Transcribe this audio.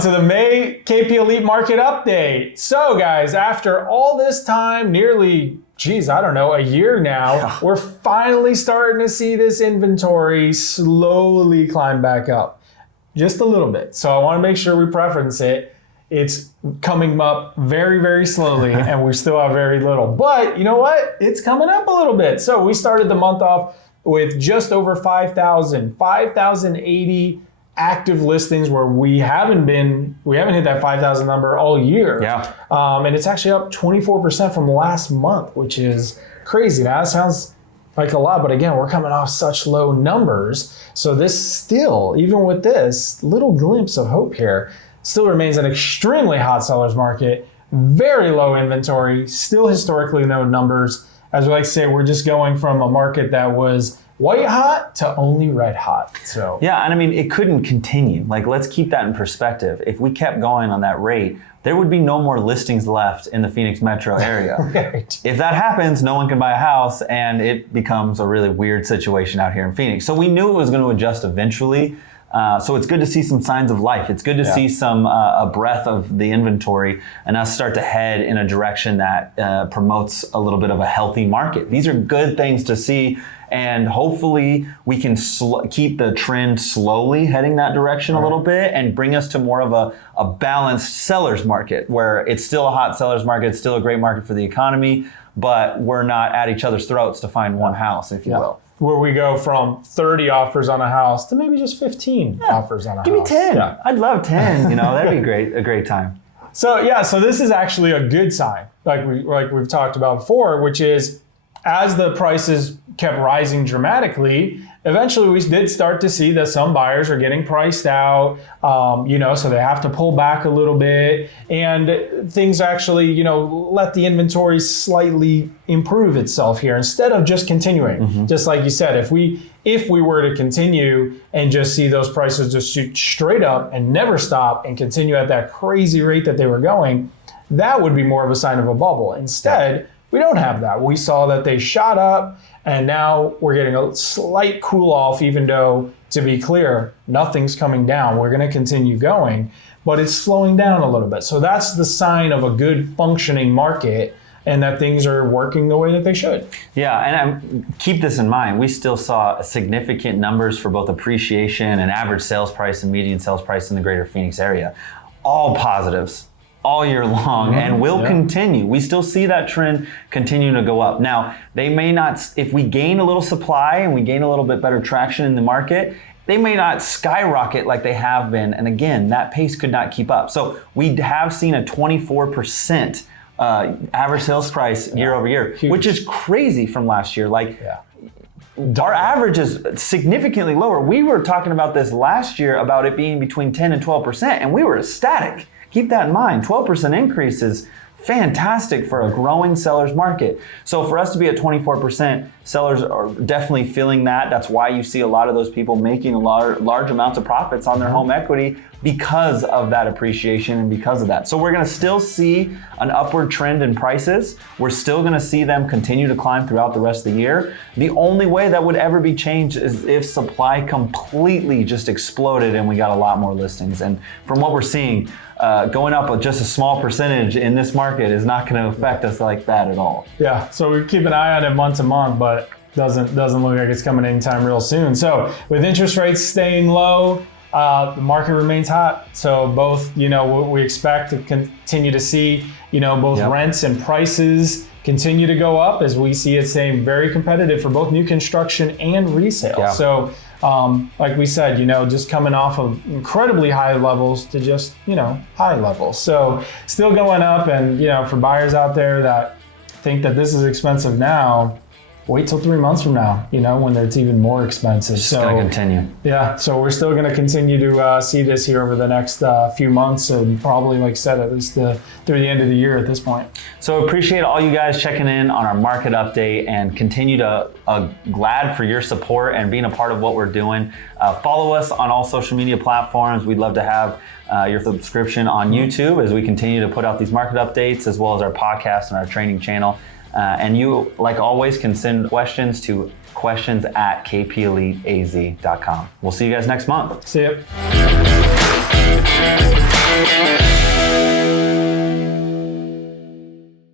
to the May KP Elite Market Update. So guys, after all this time, nearly, a year now, we're finally starting to see this inventory slowly climb back up. Just a little bit. So I want to make sure we preference it. It's coming up very, very slowly and we still have very little. But you know what? It's coming up a little bit. So we started the month off with just over 5,080 active listings where we haven't hit that 5,000 number all year. Yeah. And it's actually up 24% from last month, which is crazy. Now, that sounds like a lot, but again, we're coming off such low numbers. So this still, even with this little glimpse of hope here, still remains an extremely hot seller's market, very low inventory, still historically low numbers. As we like to say, we're just going from a market that was white hot to only red hot. So yeah, and I mean, it couldn't continue. Like, let's keep that in perspective. If we kept going on that rate, there would be no more listings left in the Phoenix metro area. Right. If that happens, no one can buy a house and it becomes a really weird situation out here in Phoenix. So we knew it was going to adjust eventually. So it's good to see some signs of life. It's good to see some a breath of the inventory and us start to head in a direction that promotes a little bit of a healthy market. These are good things to see, and hopefully we can keep the trend slowly heading that direction a little bit and bring us to more of a balanced seller's market where it's still a hot seller's market, it's still a great market for the economy, but we're not at each other's throats to find one house, if you will. Where we go from 30 offers on a house to maybe just 15 offers on a house. Give me 10. Yeah. I'd love 10. That'd be great. A great time. So this is actually a good sign, like we've talked about before, which is as the prices kept rising dramatically, eventually we did start to see that some buyers are getting priced out, so they have to pull back a little bit, and things actually, let the inventory slightly improve itself here instead of just continuing. Mm-hmm. Just like you said, if we were to continue and just see those prices just shoot straight up and never stop and continue at that crazy rate that they were going, that would be more of a sign of a bubble. Instead, we don't have that. We saw that they shot up, and now we're getting a slight cool off, even though, to be clear, nothing's coming down. We're going to continue going, but it's slowing down a little bit. So that's the sign of a good functioning market and that things are working the way that they should. Yeah, and keep this in mind. We still saw significant numbers for both appreciation and average sales price and median sales price in the greater Phoenix area. All positives all year long, and will continue. We still see that trend continuing to go up. Now, they may not, if we gain a little supply and we gain a little bit better traction in the market, they may not skyrocket like they have been. And again, that pace could not keep up. So we have seen a 24% average sales price year over year, which is crazy from last year. Our average is significantly lower. We were talking about this last year about it being between 10 and 12%, and we were ecstatic. Keep that in mind. 12% increase is fantastic for a growing seller's market. So for us to be at 24%, sellers are definitely feeling that. That's why you see a lot of those people making large amounts of profits on their home equity because of that appreciation and because of that. So we're going to still see an upward trend in prices. We're still going to see them continue to climb throughout the rest of the year. The only way that would ever be changed is if supply completely just exploded and we got a lot more listings. And from what we're seeing, going up with just a small percentage in this market is not going to affect us like that at all. Yeah, so we keep an eye on it month to month, but doesn't look like it's coming anytime real soon. So with interest rates staying low, the market remains hot. So both, we expect to continue to see, both rents and prices continue to go up as we see it staying very competitive for both new construction and resale. Yeah. So like we said, just coming off of incredibly high levels to just, high levels. So still going up, and, for buyers out there that think that this is expensive now, wait till 3 months from now, when it's even more expensive. It's going to continue. Yeah, so we're still going to continue to see this here over the next few months, and probably, like I said, at least through the end of the year at this point. So appreciate all you guys checking in on our market update, and continue to glad for your support and being a part of what we're doing. Follow us on all social media platforms. We'd love to have your subscription on YouTube as we continue to put out these market updates, as well as our podcast and our training channel. And you, like always, can send questions to questions@kpeliteaz.com. We'll see you guys next month. See ya. Bye.